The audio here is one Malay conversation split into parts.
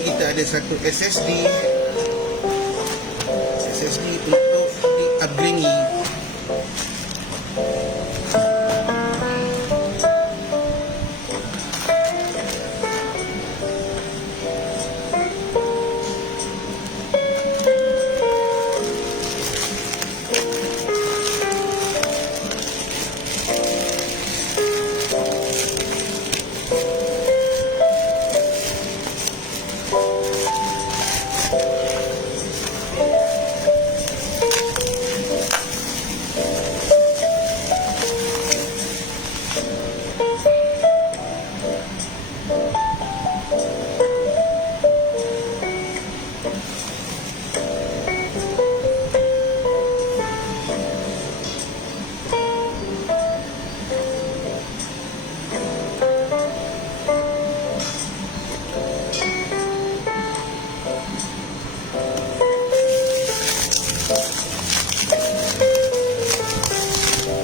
sini kita ada satu SSD untuk di-upgrading.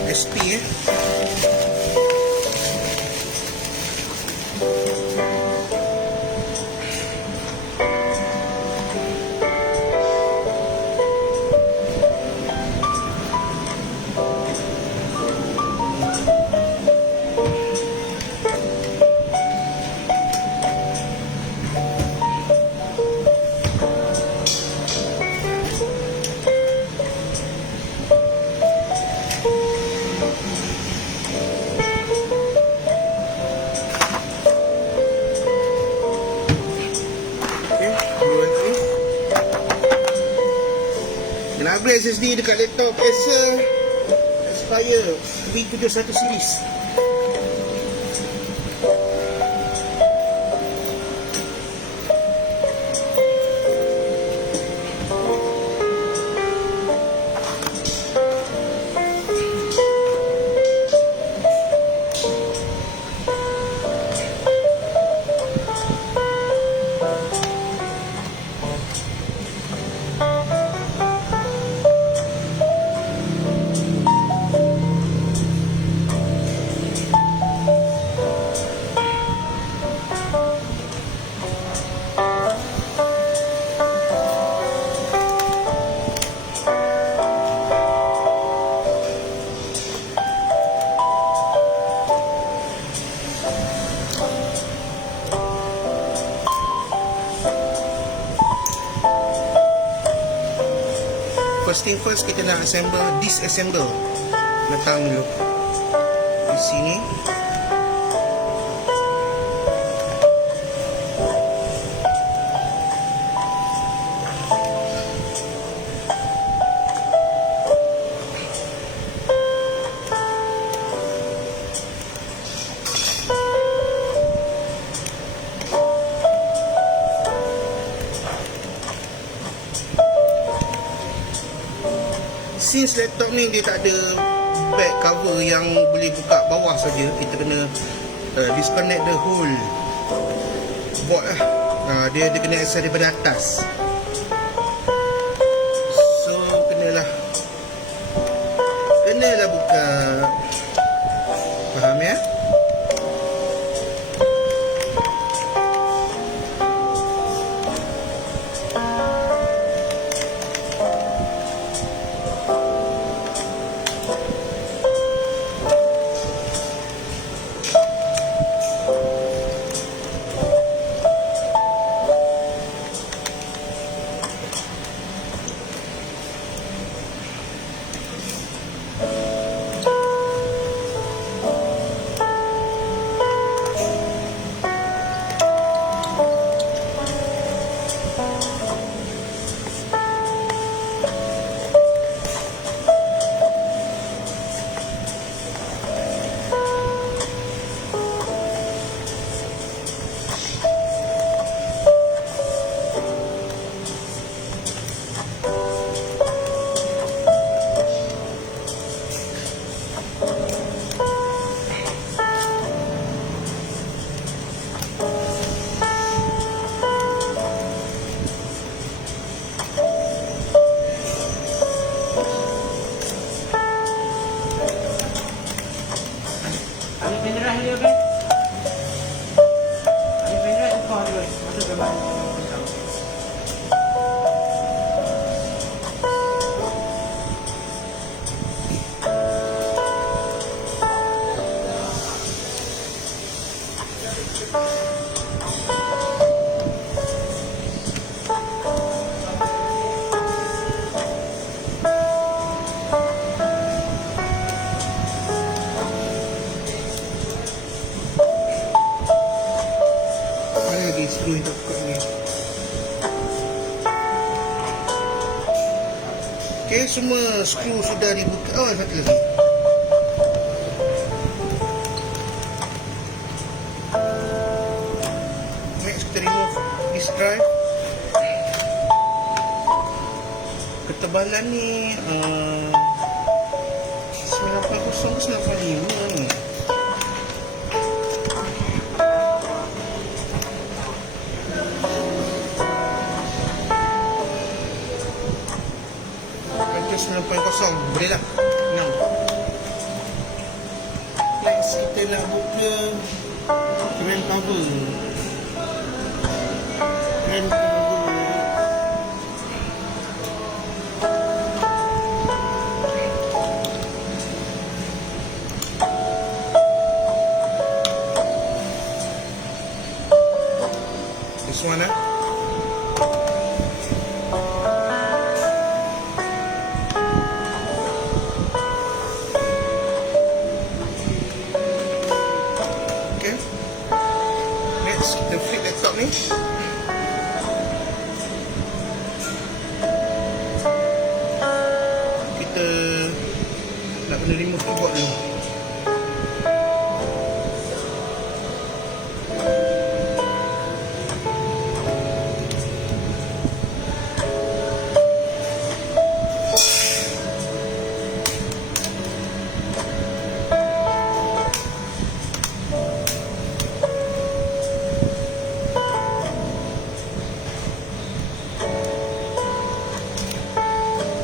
SP Nak upgrade SSD dekat laptop Acer Aspire V71 series. First thing first, kita nak disassemble. Letak dulu di sini. Since laptop ni dia tak ada back cover yang boleh buka bawah saja, kita kena disconnect the whole board lah. Dia kena access daripada atas. So kenalah buka. Faham ya? Mana lagi skru yang tak buka ni? Okay, semua skru sudah dibuka. Oh, satu lagi. Next, kita remove this drive. Ketebalan ni 90 ke 95 ni. Ada 9.0, boleh lah. 6. Next, kita nak buka RAM cover. RAM cover. This one, okay. Next, kita flip laptop ni. Kita nak kena remove keyboard dulu.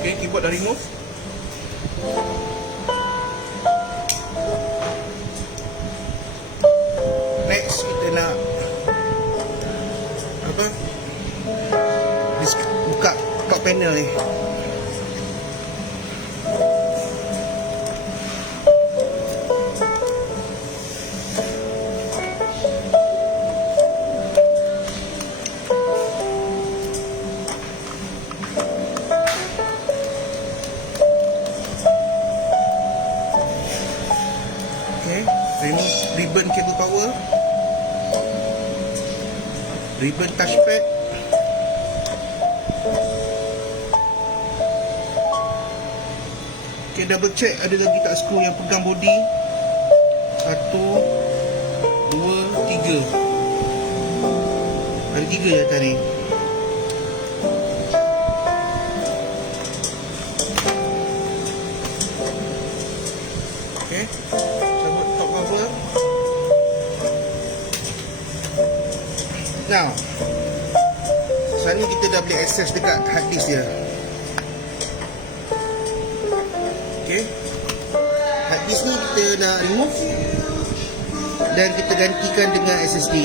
Okay, keyboard dah remove. Next, kita nak apa? Buka top panel ni. Okay, remove ribbon cable power, ribbon touchpad, okay, double check ada lagi tak skru yang pegang body. 1, 2, 3. Ada 3 je atas ni. Okay, cabut top cover. Now, sekarang ni kita dah boleh access dekat hard disk dia. Okay, hard disk ni kita nak remove dan kita gantikan dengan SSD.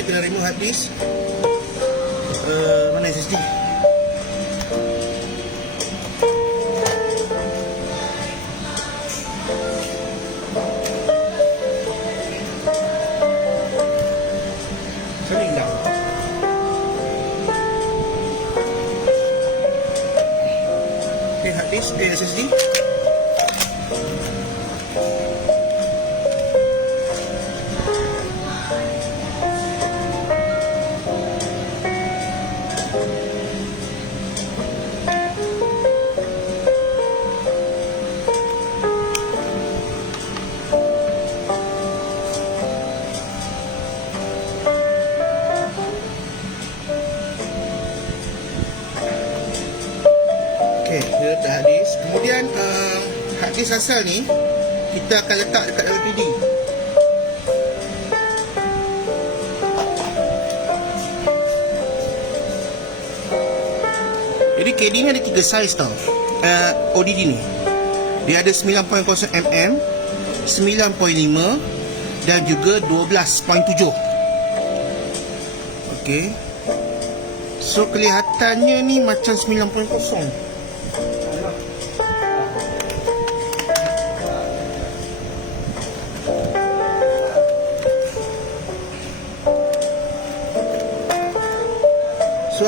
Kita nak remove hard disk. Mana SSD? Sering dah. Okay, hard disk, SSD. Okay, dia letak hard disk. Kemudian hard disk asal ni kita akan letak dekat dalam PD. Jadi KD ni ada 3 saiz tau. ODD ni dia ada 9.0 mm, 9.5 dan juga 12.7. Okay, so kelihatannya ni macam 9.0.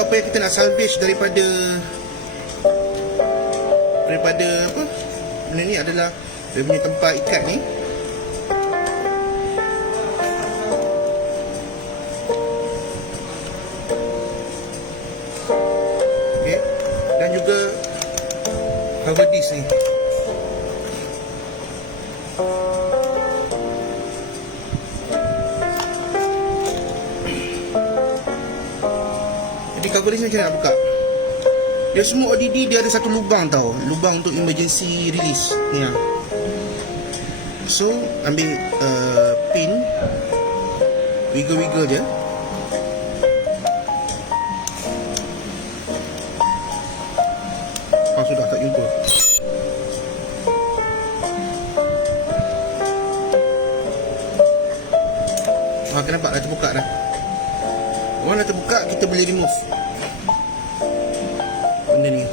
apa yang kita nak salvage daripada apa benda ni adalah dia punya tempat ikat ni. Okay. Dan juga cover disc ni. Jadi cover disc macam mana nak buka? Dia semua ODD dia ada satu lubang tau. Lubang untuk emergency release ni lah. So ambil pin, wiggle-wiggle je. Sudah tak jumpa. Nampak dah terbuka dah. Orang dah terbuka, kita boleh remove benda ni.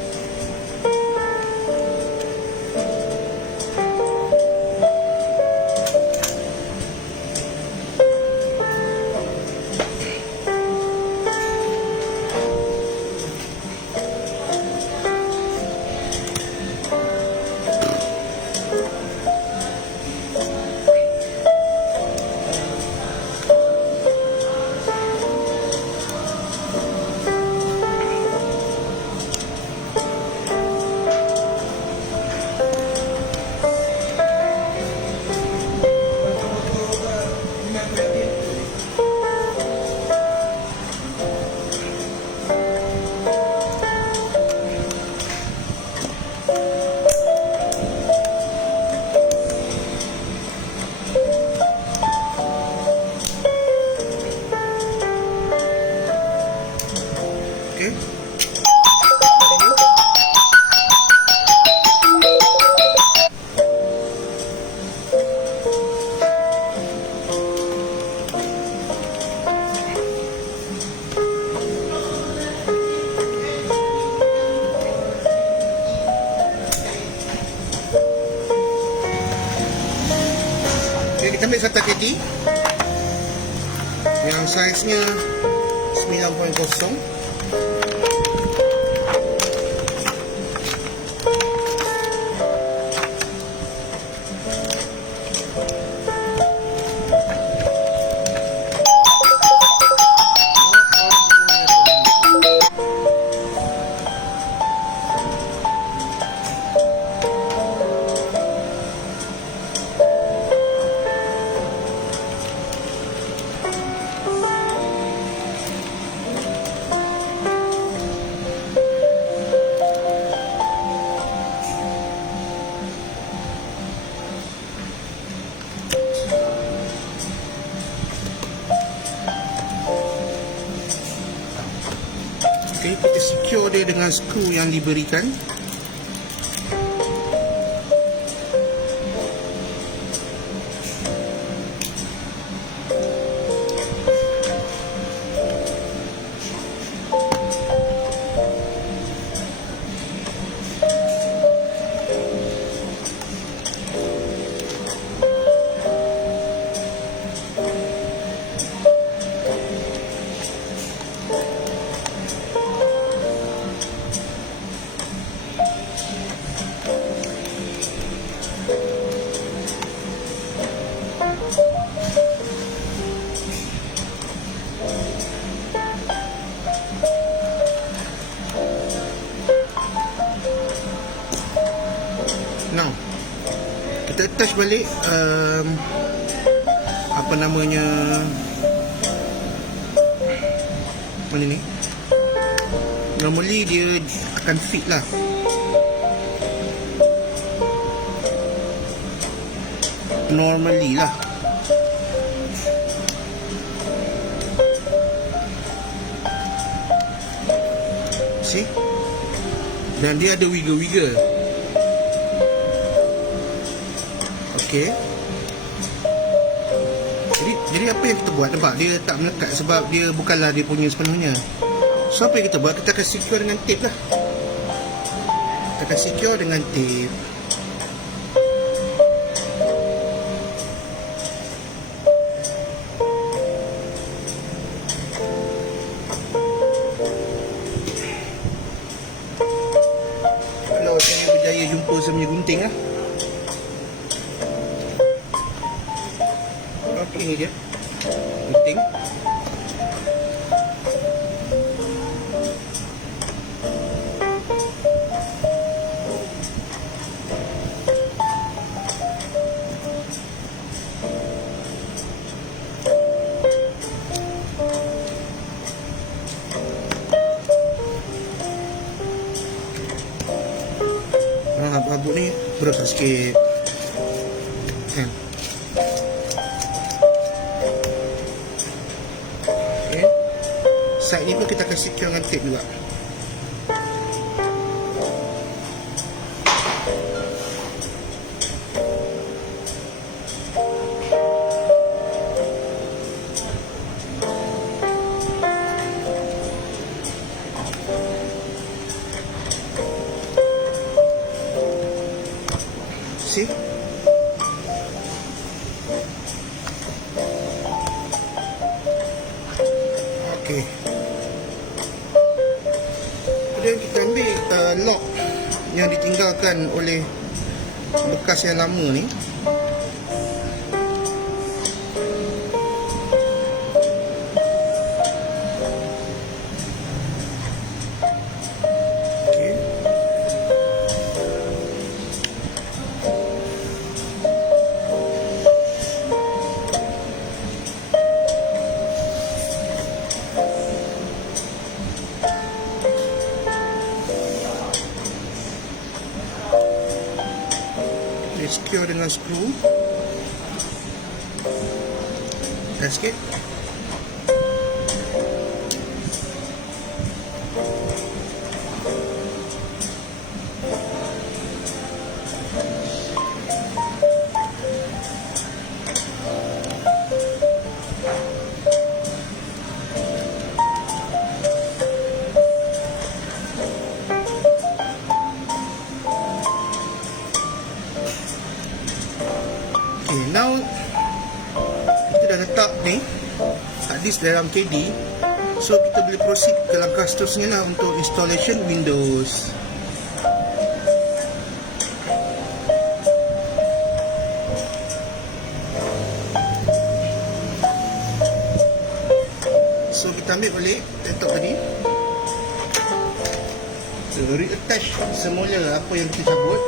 Okay. Okay, kita ambil SATA KT yang saiznya 9.0. Okay, kita secure dia dengan skru yang diberikan. Now kita attach balik apa namanya, mana ni, normally dia akan fit lah. Normally lah. See? Dan dia ada wiggle-wiggle. Okay. Jadi apa yang kita buat? Nampak dia tak melekat sebab dia bukanlah dia punya sepenuhnya. So apa yang kita buat? Kita akan secure dengan tape lah. Kita akan secure dengan tape. jumpa saya punya gunting lah. Okey, ni dia gunting. Abu ni berat sikit kan. Okay. Side ni pun kita kasih dengan tape juga. Okey. Kemudian kita ambil lock yang ditinggalkan oleh bekas yang lama ni. Secure dengan skru. Dan sikit. Okay, now kita dah letak ni hard disk dalam KD. So kita boleh proceed ke langkah seterusnya lah untuk installation Windows. So kita ambil balik laptop tadi, so, reattach semula apa yang kita cabut.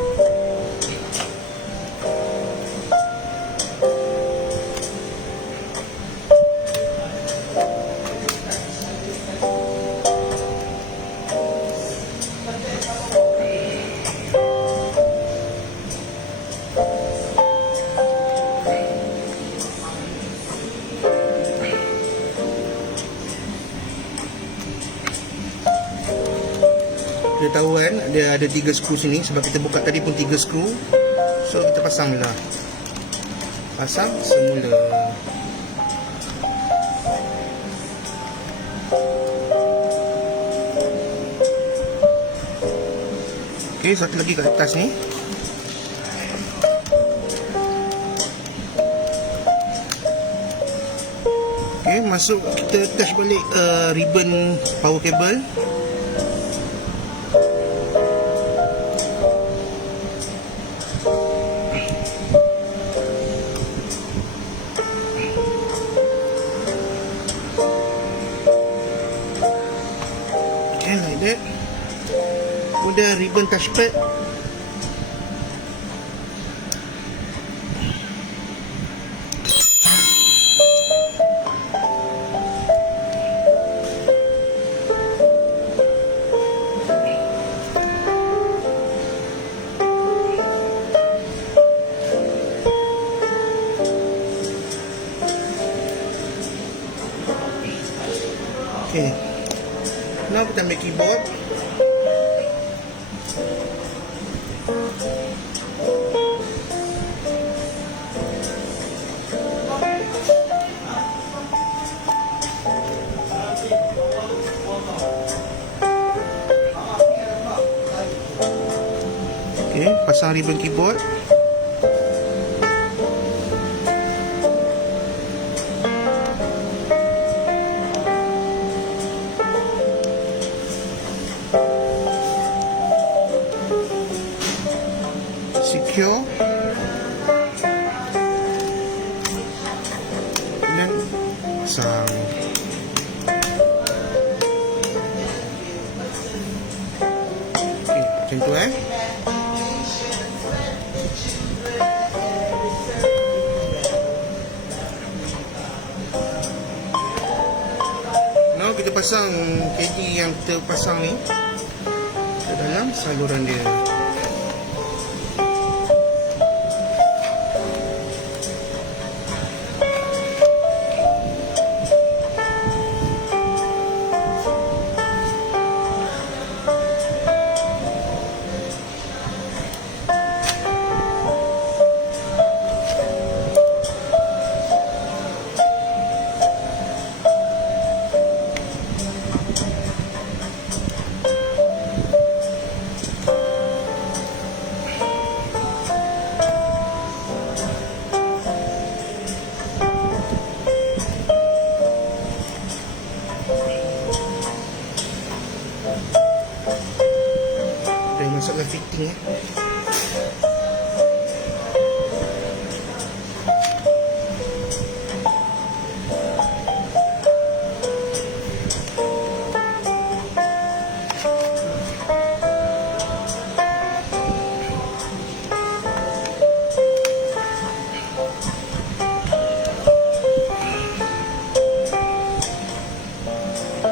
Dia tahu kan, dia ada 3 skru sini. Sebab kita buka tadi pun 3 skru. So kita pasang lah. Pasang semula. Ok, satu lagi kat atas ni. Ok, masuk, kita attach balik ribbon power cable. Like that. Kemudian ribbon touchpad. Okay. Now kita ambil keyboard. Okay, pasang ribbon keyboard. secure dan pasang. Okay, macam tu Now kita pasang KD yang kita pasang ni ke dalam saluran dia. Masalah fitting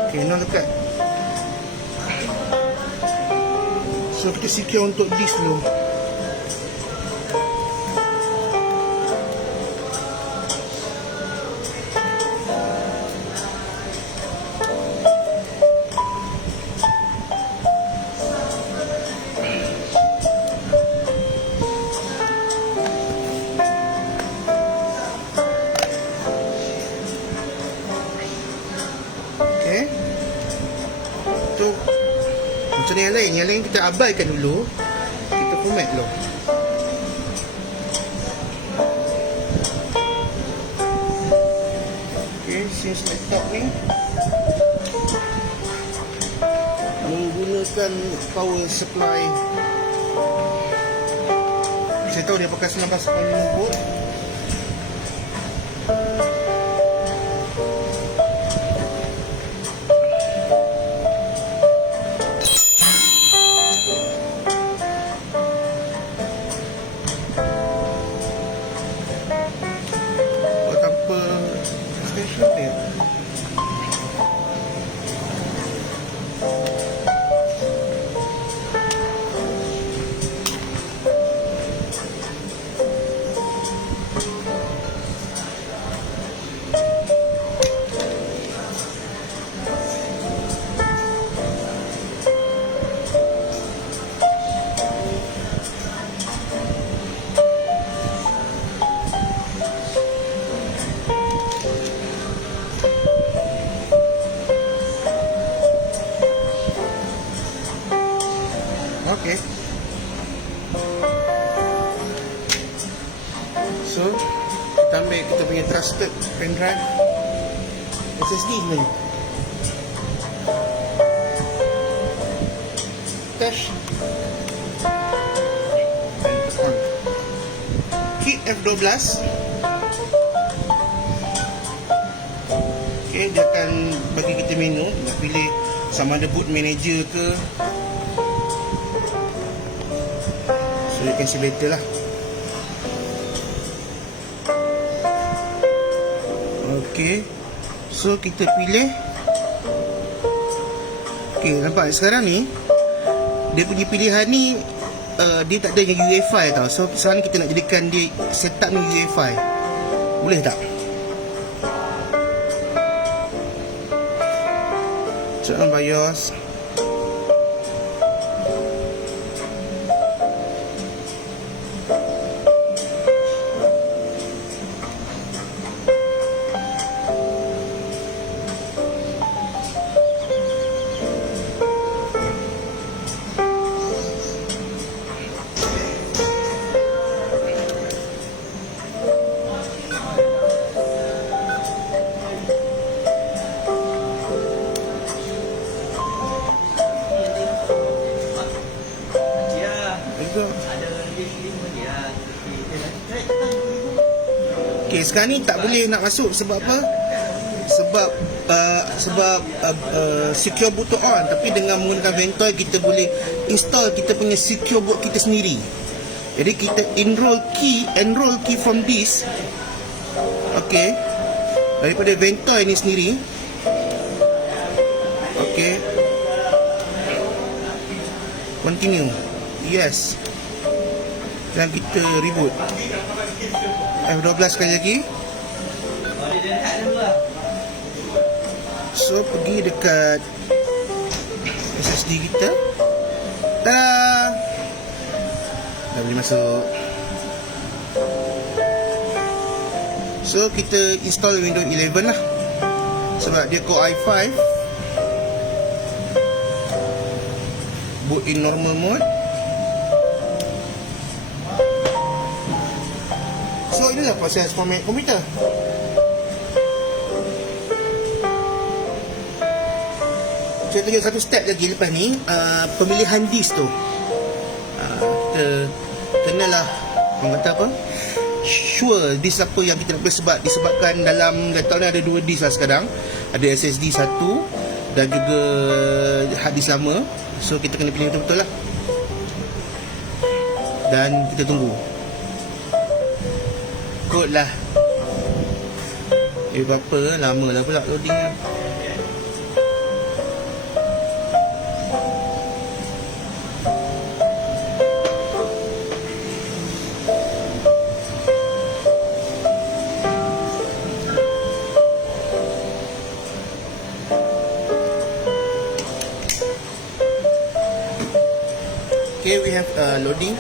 Okay, now dekat. So kita secure untuk disk dulu. Okay. Tu macam ni yang lain kita abaikan dulu. Kita format dulu. Okay, since laptop ni menggunakan power supply, saya tahu dia pakai 19.5 volt. Okay. So kita ambil kita punya trusted pen drive SSD ni. Attach. Key F12. Okay, dia akan bagi kita menu. Nak pilih sama ada boot manager ke. So you can see later lah. Okay, so kita pilih. Okay, nampak sekarang ni dia punya pilihan ni dia tak ada yang UEFI tau. So sekarang kita nak jadikan dia setup ni UEFI. Boleh tak? Turn on BIOS. Ada Okay, sekarang ni tak boleh nak masuk sebab apa? Sebab secure boot to on. Tapi dengan menggunakan Ventoy kita boleh install kita punya secure boot kita sendiri. Jadi kita enroll key from this. Okay, daripada Ventoy ni sendiri. Okay, continue. Yes. Dan kita reboot F12 sekali lagi. So pergi dekat SSD kita. Dah boleh masuk. So kita install Windows 11 lah, sebab dia Core i5. Boot in normal mode. So inilah proses format komputer. Saya tunjuk satu step lagi lepas ni, pemilihan disk tu. Kita kenalah, orang kata apa, sure disk apa yang kita nak pilih, disebabkan dalam laptop ni ada 2 disk lah sekarang. Ada SSD 1 dan juga hard disk lama. So kita kena pilih betul-betul lah. Dan kita tunggu. Kod lah. Berapa lama lah pula loading lah. Okay, we have loading.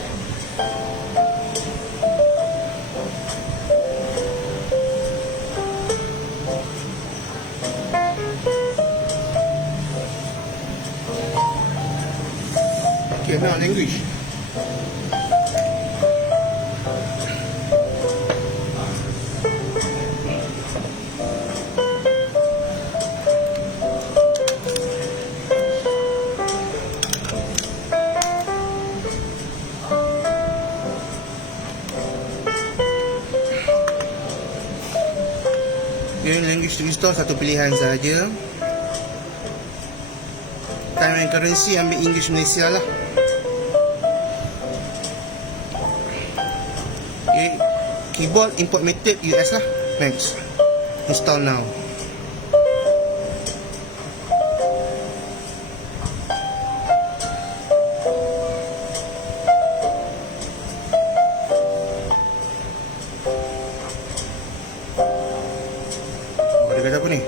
Okay, now language. Okay, language to install satu pilihan saja. Time and currency ambil English Malaysia lah. Okay, keyboard import method US lah. Next, install now. Dia kata apa ni?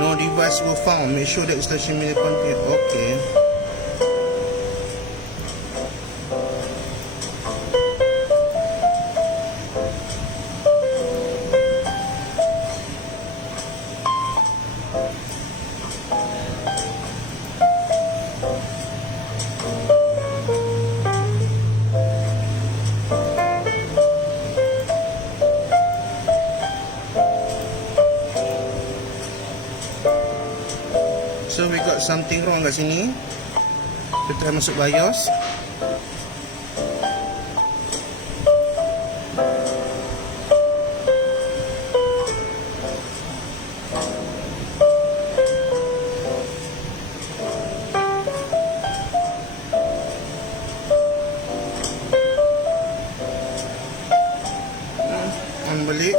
No device were found. Make sure that installation may contain. Okay. So we got something wrong kat sini. Kita try masuk BIOS. Balik.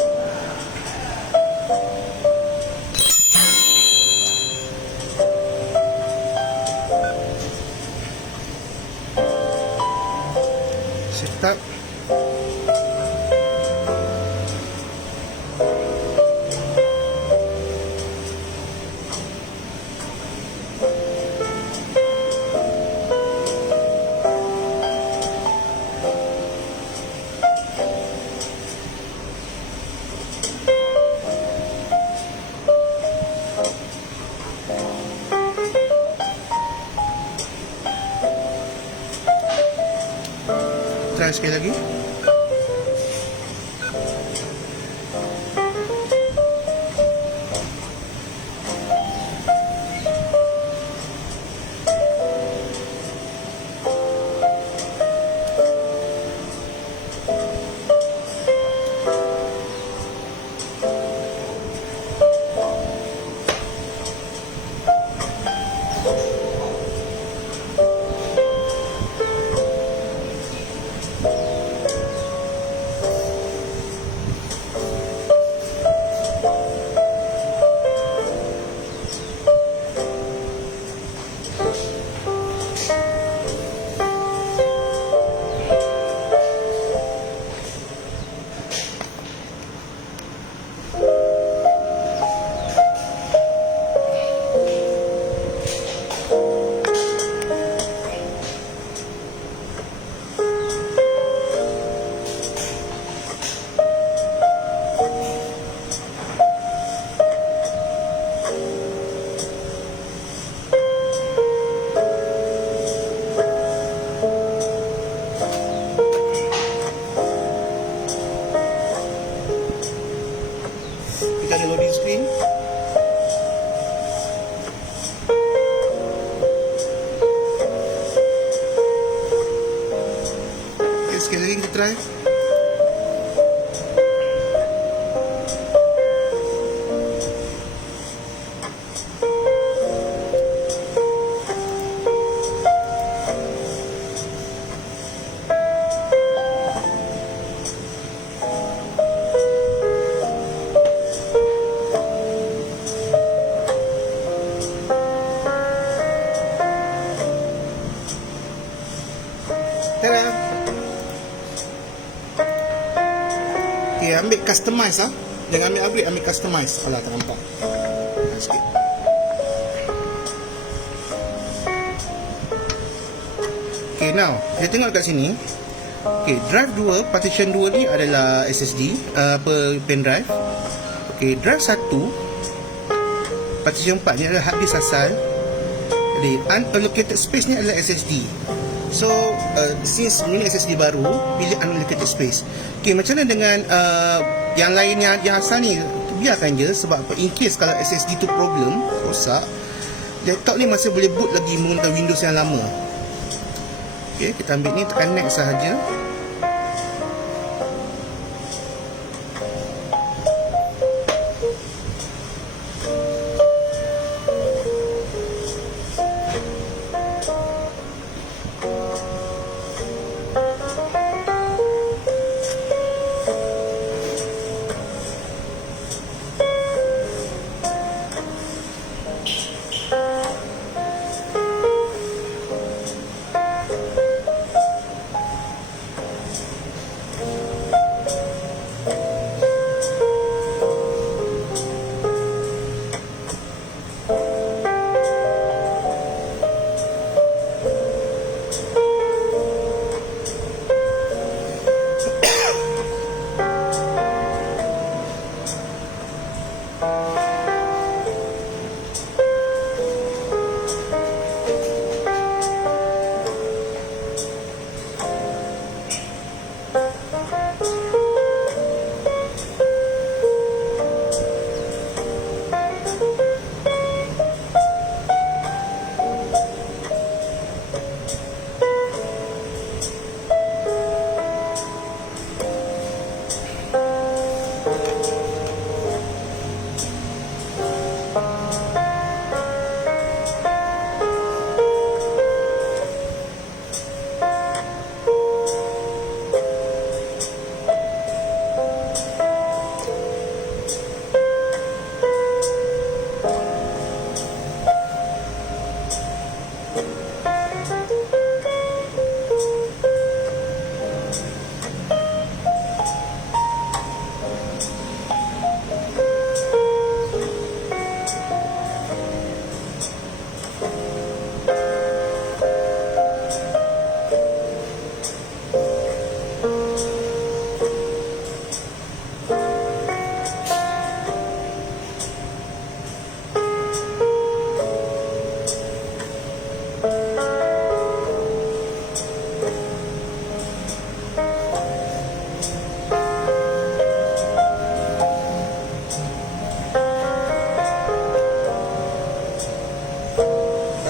Setup. Try sekali lagi. Kita ada loading screen. Okay, sekali lagi kita try. Tada. Okay, ambil customize lah. Jangan ambil upgrade, ambil customize. Alah, tak nampak. Sikit. Okay, now kita tengok kat sini. Okay, drive 2, partition 2 ni adalah SSD, pen drive. Okay, drive 1, partition 4 ni adalah hard disk asal. Jadi unallocated space ni adalah SSD. So since ini SSD baru, pilih unallocated space. Okay, macam mana dengan yang lain yang asal ni? Biarkan je, sebab in case kalau SSD tu problem, rosak, laptop ni masih boleh boot lagi menggunakan Windows yang lama. Okay, kita ambil ni, tekan next sahaja.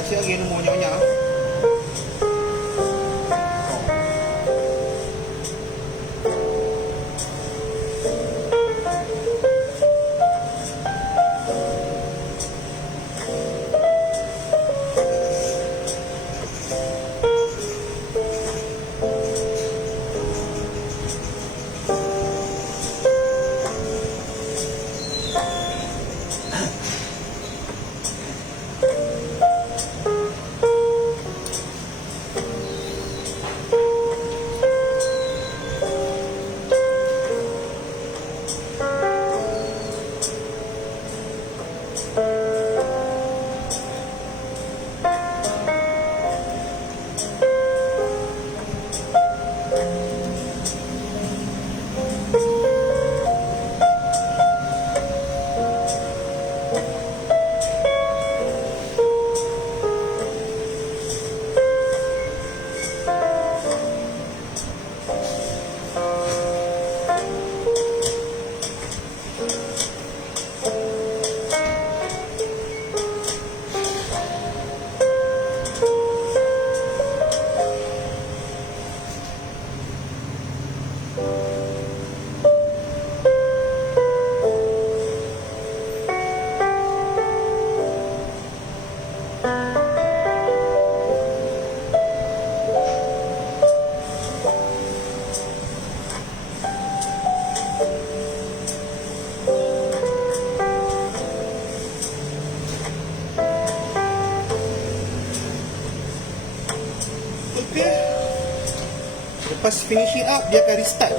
Kasih lagi nombor banyak-banyak. lepas finishing up dia akan restart.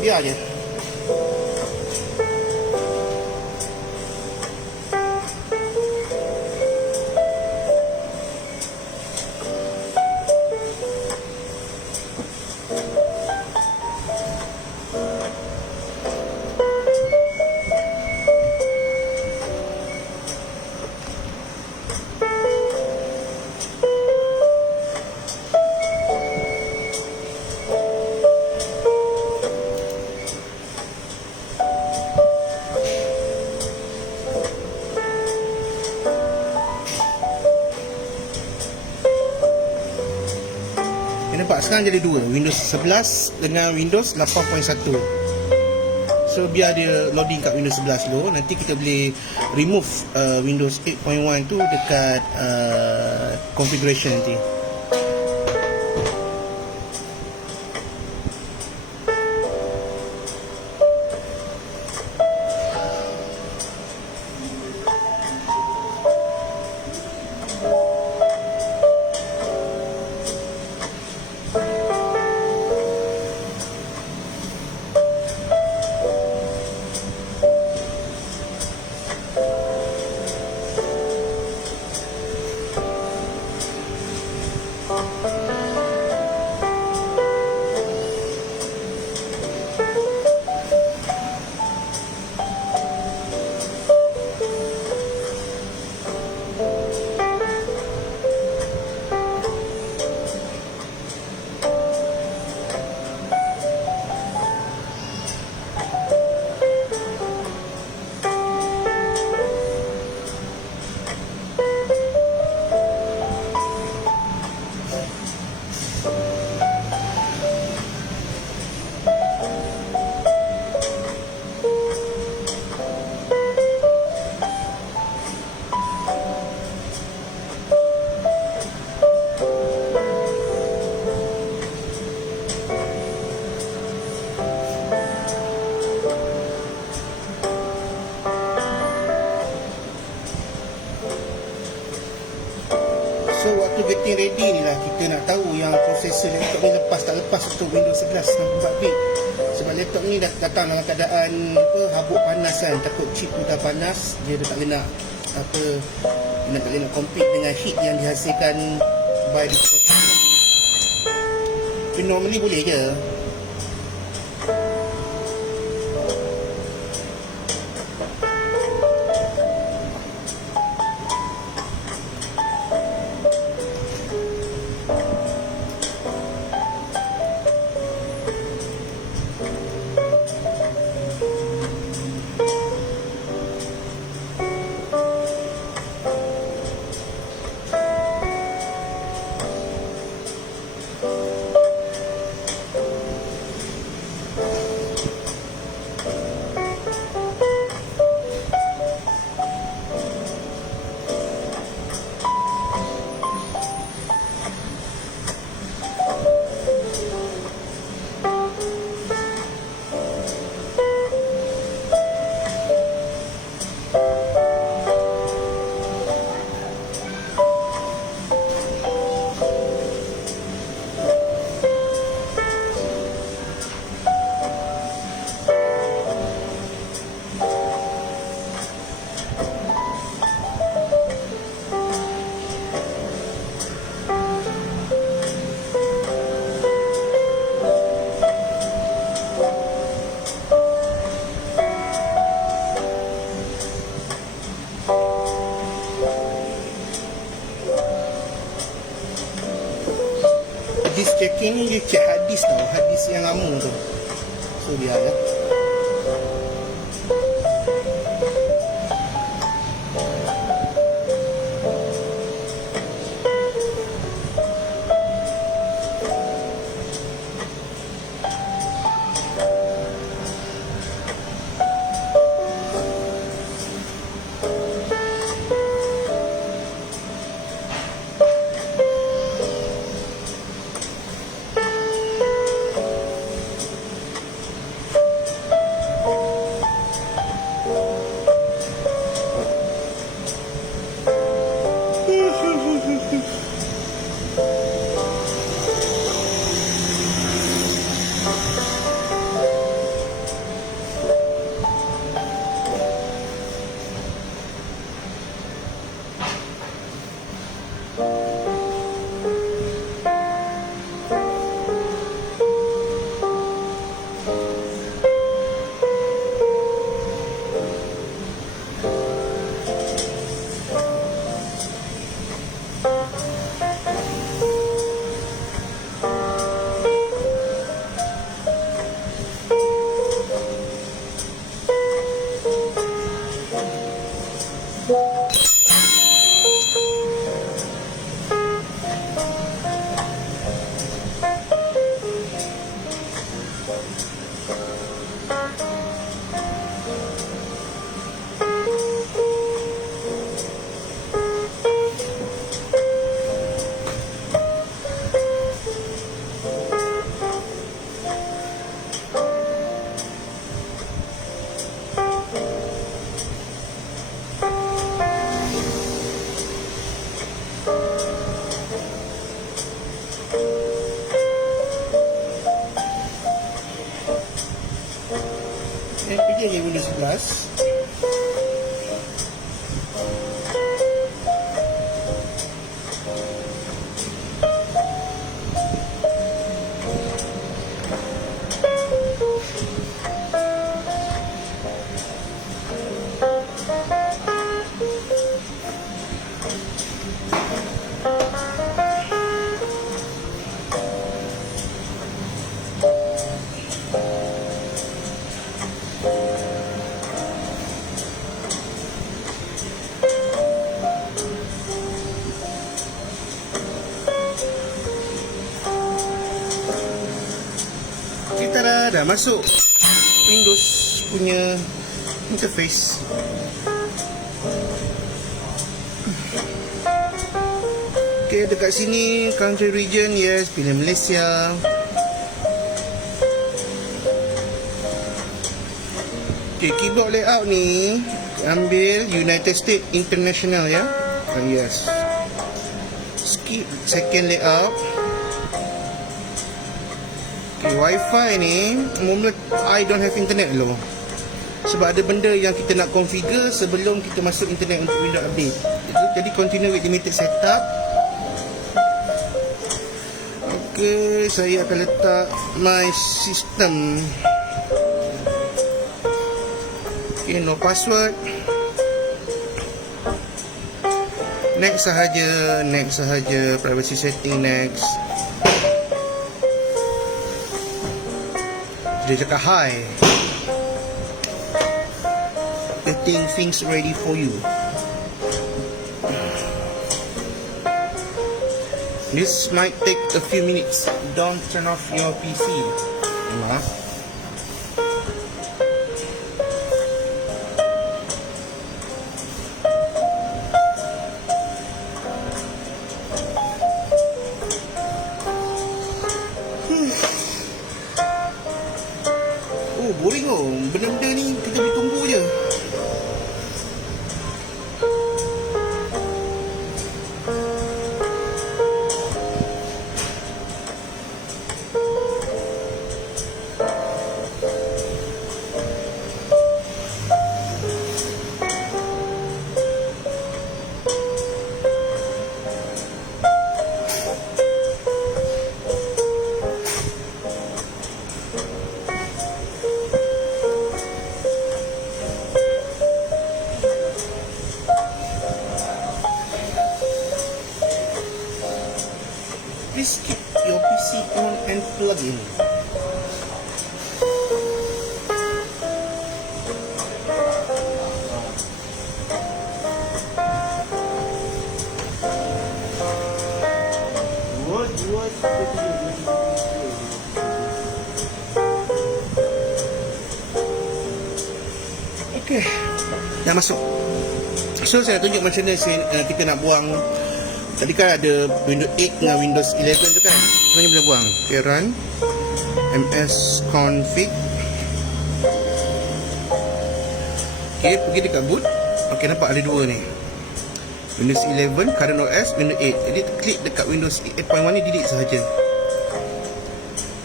Biar je. Nampak sekarang jadi dua, Windows 11 dengan Windows 8.1. So biar dia loading kat Windows 11 dulu. Nanti kita boleh remove Windows 8.1 tu dekat configuration nanti. So waktu getting ready ni lah kita nak tahu yang prosesor laptop ni lepas tak lepas untuk Windows 11 64 bit. Sebab laptop ni datang dalam keadaan habuk panas kan, takut chip tu dah panas, dia tak boleh nak tak boleh nak compete dengan heat yang dihasilkan by this process. Tapi normally boleh je. Disk checking ni dia check hard disk tau, hard disk yang lama tu. So biar ya. atas. Kita dah masuk Windows punya interface. Okay, dekat sini country region, yes, pilih Malaysia. Okay, keyboard layout ni ambil United States International ya. Yes. Skip second layout. Okay, wifi ni mula I don't have internet loh. Sebab ada benda yang kita nak configure sebelum kita masuk internet untuk Windows update. Jadi continue with limited setup. Okay, saya akan letak my system. Okay, no password. Next sahaja, privacy setting next. Dia cakap hi, getting things ready for you. This might take a few minutes. Don't turn off your PC. Maaf. Oh, boring oh. Benda-benda ni kita boleh tunggu je. Please keep your PC on and plug in. Okay, dah masuk. So saya tunjuk macam mana kita nak buang. Tadi kan ada Windows 8 dengan Windows 11 tu kan. Sebenarnya boleh buang. Okay, run ms config. Okay, pergi dekat boot. Okay, nampak ada dua ni, Windows 11, current OS, Windows 8. Jadi klik dekat Windows 8.1 ni, delete sahaja.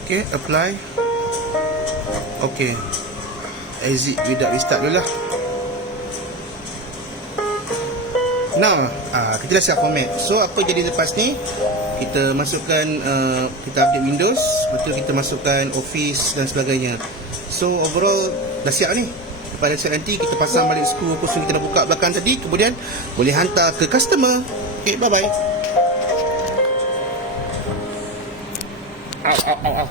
Okay, apply. Okay, exit without restart dulu lah. Now, kita dah siap format. So, apa jadi lepas ni? Kita masukkan, kita update Windows. Betul, kita masukkan Office dan sebagainya. So, overall, dah siap ni. Pada saat nanti, kita pasang balik skru kosong kita dah buka belakang tadi. Kemudian, boleh hantar ke customer. Okay, bye-bye. Ow.